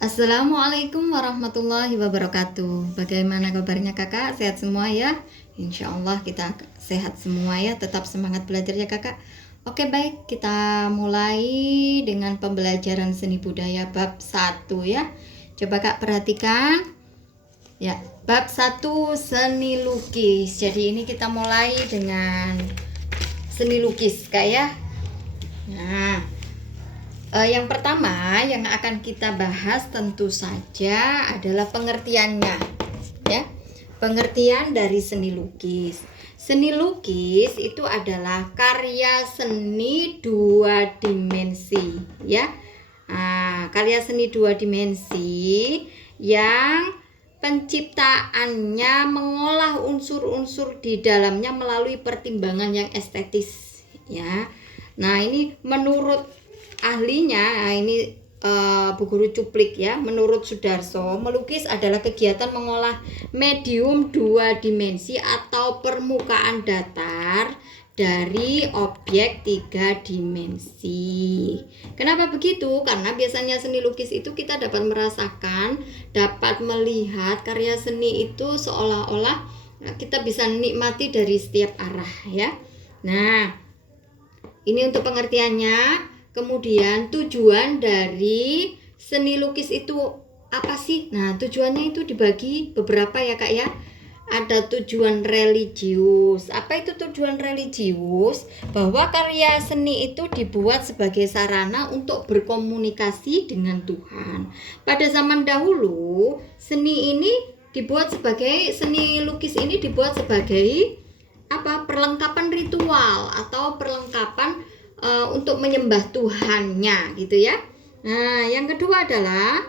Assalamualaikum warahmatullahi wabarakatuh. Bagaimana kabarnya kakak? Sehat semua ya? Insya Allah kita sehat semua ya. Tetap semangat belajar ya kakak. Oke baik, kita mulai dengan pembelajaran seni budaya bab 1 ya. Coba kak perhatikan. Ya, bab 1 seni lukis. Jadi ini kita mulai dengan seni lukis kak ya. Nah, yang pertama yang akan kita bahas tentu saja adalah pengertiannya ya. Pengertian dari seni lukis. Seni lukis itu adalah karya seni dua dimensi ya. Karya seni dua dimensi yang penciptaannya mengolah unsur-unsur di dalamnya melalui pertimbangan yang estetis ya. Nah, ini menurut ahlinya, ini Bu Guru cuplik ya. Menurut Sudarso, melukis adalah kegiatan mengolah medium dua dimensi atau permukaan datar dari objek tiga dimensi. Kenapa begitu? Karena biasanya seni lukis itu kita dapat merasakan, dapat melihat karya seni itu seolah-olah kita bisa nikmati dari setiap arah ya. Nah, ini untuk pengertiannya. Kemudian tujuan dari seni lukis itu apa sih? Nah, tujuannya itu dibagi beberapa ya kak ya. Ada tujuan religius. Apa itu tujuan religius? Bahwa karya seni itu dibuat sebagai sarana untuk berkomunikasi dengan Tuhan. Pada zaman dahulu, seni lukis ini dibuat sebagai perlengkapan ritual atau perlengkapan untuk menyembah Tuhannya gitu ya. Nah, yang kedua adalah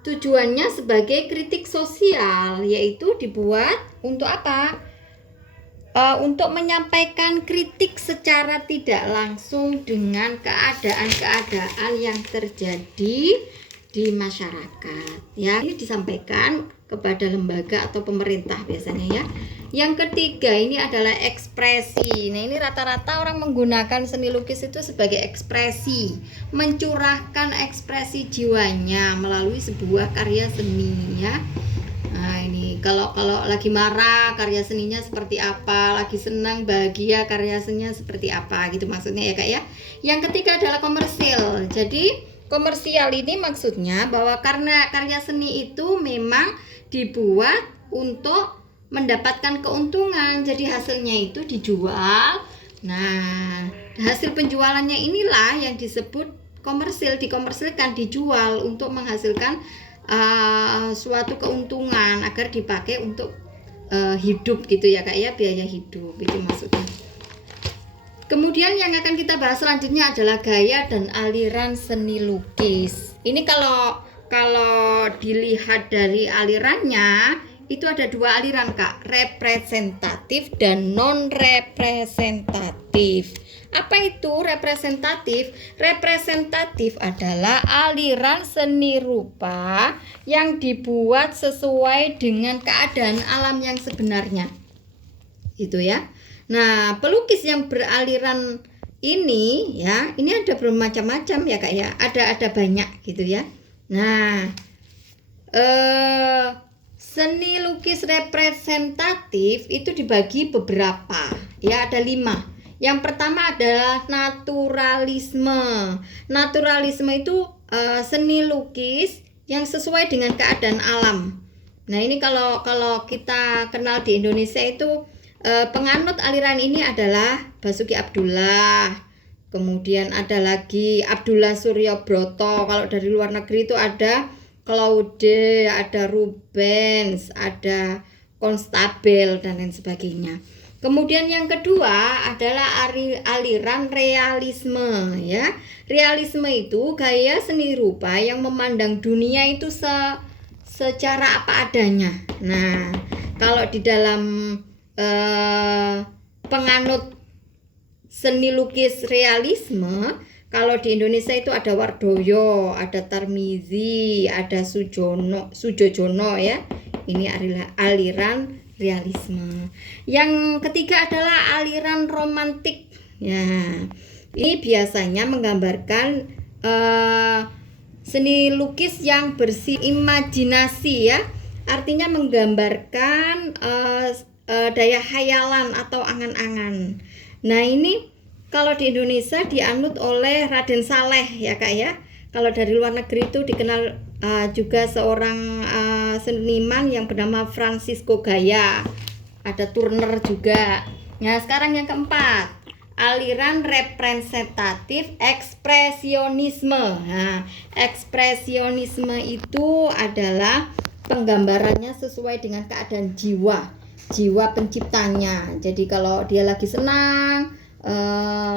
tujuannya sebagai kritik sosial, yaitu dibuat untuk apa? Untuk menyampaikan kritik secara tidak langsung dengan keadaan-keadaan yang terjadi di masyarakat ya. Ini disampaikan kepada lembaga atau pemerintah biasanya ya. Yang ketiga ini adalah ekspresi. Nah, ini rata-rata orang menggunakan seni lukis itu sebagai ekspresi, mencurahkan ekspresi jiwanya melalui sebuah karya seni ya. Nah, ini kalau lagi marah karya seninya seperti apa, lagi senang bahagia karya seninya seperti apa gitu maksudnya ya kak ya. Yang ketiga adalah komersil. Jadi komersial ini maksudnya bahwa karena karya seni itu memang dibuat untuk mendapatkan keuntungan, jadi hasilnya itu dijual. Nah, hasil penjualannya inilah yang disebut komersil, dikomersilkan, dijual untuk menghasilkan suatu keuntungan agar dipakai untuk hidup gitu ya kak ya, biaya hidup itu maksudnya. Kemudian yang akan kita bahas selanjutnya adalah gaya dan aliran seni lukis. Ini kalau dilihat dari alirannya itu ada dua aliran kak, representatif dan non representatif. Apa itu representatif? Representatif adalah aliran seni rupa yang dibuat sesuai dengan keadaan alam yang sebenarnya. Itu ya. Nah, pelukis yang beraliran ini ya, ini ada bermacam-macam ya kak ya. Ada banyak gitu ya. Nah, seni lukis representatif itu dibagi beberapa ya, ada 5. Yang pertama adalah naturalisme. Naturalisme itu seni lukis yang sesuai dengan keadaan alam. Nah, ini kalau kita kenal di Indonesia itu penganut aliran ini adalah Basuki Abdullah. Kemudian ada lagi Abdullah Suryobroto. Kalau dari luar negeri itu ada Claude, ada Rubens, ada Konstabel dan lain sebagainya. Kemudian yang kedua adalah aliran realisme ya. Realisme itu gaya seni rupa yang memandang dunia itu secara apa adanya. Nah, kalau di dalam penganut seni lukis realisme, kalau di Indonesia itu ada Wardoyo, ada Tarmizi, ada Sujojono ya. Ini aliran realisme. Yang ketiga adalah aliran romantik. Ya, ini biasanya menggambarkan Seni lukis yang bersih imajinasi ya, artinya menggambarkan daya khayalan atau angan-angan. Nah ini kalau di Indonesia dianut oleh Raden Saleh ya Kak ya. Kalau dari luar negeri itu dikenal juga seorang seniman yang bernama Francisco Goya. Ada Turner juga. Nah sekarang yang keempat, aliran representatif ekspresionisme. Nah, ekspresionisme itu adalah penggambarannya sesuai dengan keadaan jiwa penciptanya. Jadi kalau dia lagi senang,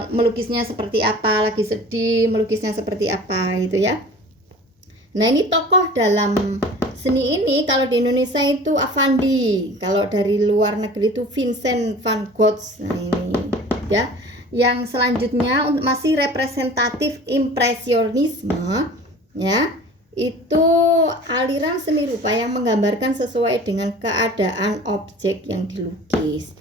melukisnya seperti apa, lagi sedih, melukisnya seperti apa gitu ya. Nah ini tokoh dalam seni ini, kalau di Indonesia itu Avandi, kalau dari luar negeri itu Vincent van Gogh. Nah ini ya. Yang selanjutnya masih representatif impresionisme ya. Itu aliran seni rupa yang menggambarkan sesuai dengan keadaan objek yang dilukis.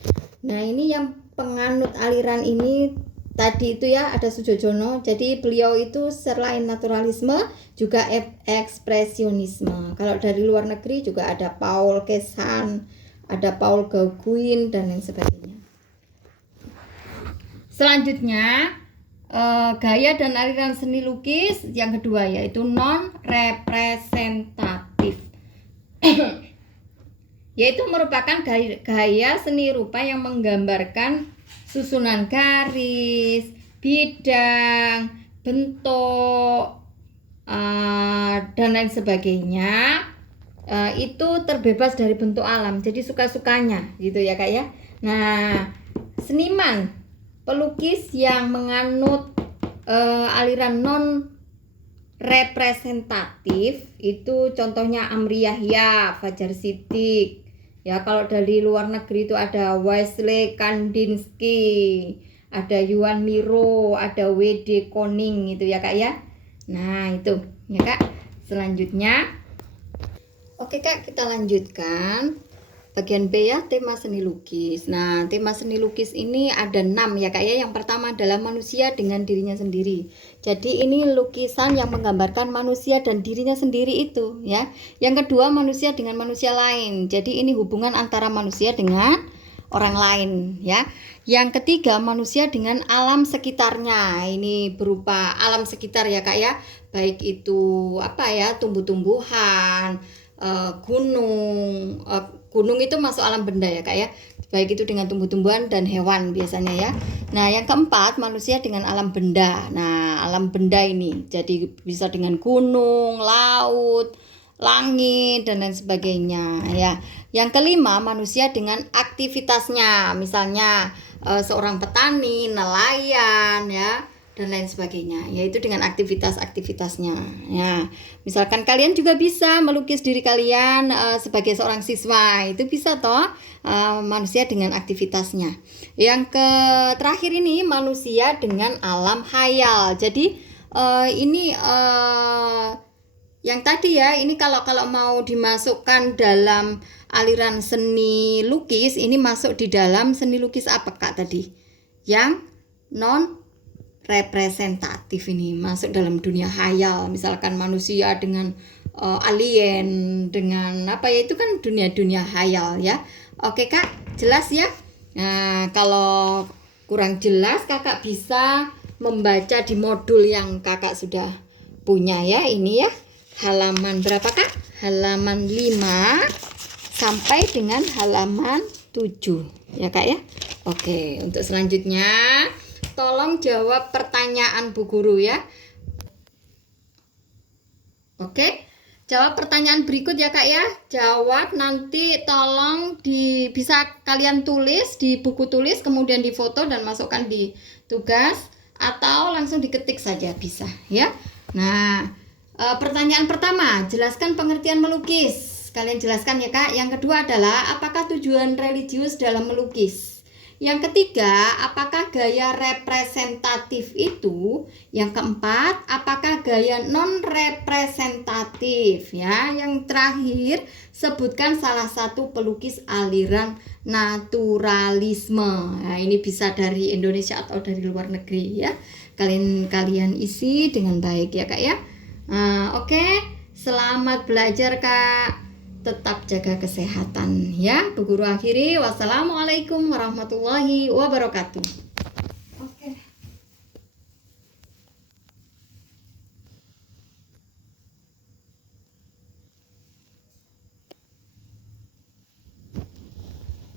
Nah ini yang penganut aliran ini tadi itu ya, ada Sujojono. Jadi beliau itu selain naturalisme juga ekspresionisme. Kalau dari luar negeri juga ada Paul Cézanne, ada Paul Gauguin dan lain sebagainya. Selanjutnya gaya dan aliran seni lukis yang kedua yaitu non representatif. Yaitu merupakan gaya seni rupa yang menggambarkan susunan garis, bidang, bentuk dan lain sebagainya. Itu terbebas dari bentuk alam, jadi suka-sukanya gitu ya Kak ya. Nah seniman pelukis yang menganut aliran non representatif itu contohnya Amri Yahya, Fajar Siddiq. Ya kalau dari luar negeri itu ada Wassily Kandinsky, ada Johan Miro, ada W.D. Koning gitu ya Kak ya. Nah itu ya Kak. Selanjutnya, oke Kak, kita lanjutkan bagian B ya, tema seni lukis. Nah, tema seni lukis ini ada 6 ya Kak ya. Yang pertama adalah manusia dengan dirinya sendiri. Jadi ini lukisan yang menggambarkan manusia dan dirinya sendiri itu ya. Yang kedua, manusia dengan manusia lain. Jadi ini hubungan antara manusia dengan orang lain ya. Yang ketiga, manusia dengan alam sekitarnya. Ini berupa alam sekitar ya Kak ya. Baik itu apa ya, tumbuh-tumbuhan, gunung itu masuk alam benda ya Kak ya, baik itu dengan tumbuh-tumbuhan dan hewan biasanya ya. Nah yang keempat, manusia dengan alam benda. Nah alam benda ini jadi bisa dengan gunung, laut, langit dan lain sebagainya ya. Yang kelima, manusia dengan aktivitasnya, misalnya seorang petani, nelayan ya dan lain sebagainya, yaitu dengan aktivitas-aktivitasnya ya. Misalkan kalian juga bisa melukis diri kalian sebagai seorang siswa, itu bisa toh, manusia dengan aktivitasnya. Yang terakhir ini manusia dengan alam khayal. Jadi ini yang tadi ya, ini kalau mau dimasukkan dalam aliran seni lukis, ini masuk di dalam seni lukis apa Kak tadi? Yang non representatif, ini masuk dalam dunia khayal, misalkan manusia dengan alien, dengan apa ya, itu kan dunia khayal ya. Oke Kak, jelas ya. Nah kalau kurang jelas Kakak bisa membaca di modul yang Kakak sudah punya ya. Ini ya halaman berapa Kak? Halaman 5 sampai dengan halaman 7 ya Kak ya. Oke, untuk selanjutnya tolong jawab pertanyaan Bu Guru ya. Oke, jawab pertanyaan berikut ya Kak ya. Jawab nanti tolong bisa kalian tulis di buku tulis, kemudian difoto dan masukkan di tugas, atau langsung diketik saja bisa ya. Nah, pertanyaan pertama, jelaskan pengertian melukis. Kalian jelaskan ya Kak. Yang kedua adalah apakah tujuan religius dalam melukis? Yang ketiga, apakah gaya representatif itu? Yang keempat, apakah gaya non representatif ya? Yang terakhir, sebutkan salah satu pelukis aliran naturalisme. Nah, ini bisa dari Indonesia atau dari luar negeri ya. Kalian isi dengan baik ya Kak ya. Oke, selamat belajar Kak. Tetap jaga kesehatan ya. Bu Guru akhiri, wassalamualaikum warahmatullahi wabarakatuh.